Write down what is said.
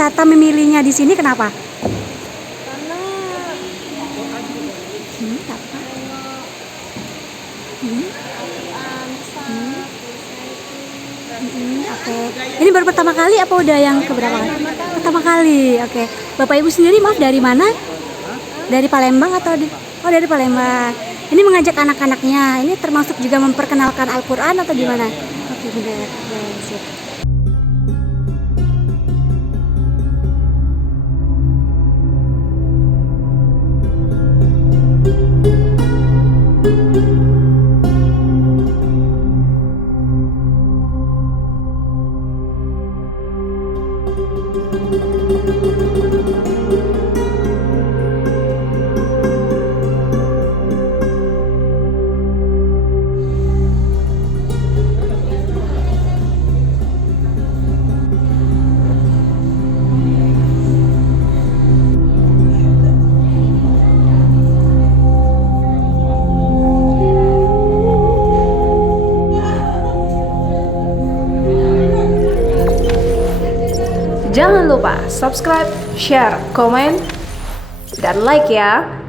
wisata memilihnya di sini kenapa? Karena Apa? bisa Oke. Ini baru pertama kali apa udah yang keberapa? Pertama kali. Oke. Bapak Ibu sendiri maaf dari mana? Dari Palembang atau Oh, dari Palembang. Ini mengajak anak-anaknya. Ini termasuk juga memperkenalkan Al-Qur'an atau gimana? Oke, benar. Oke, siap. Jangan lupa subscribe, share, komen, dan like ya.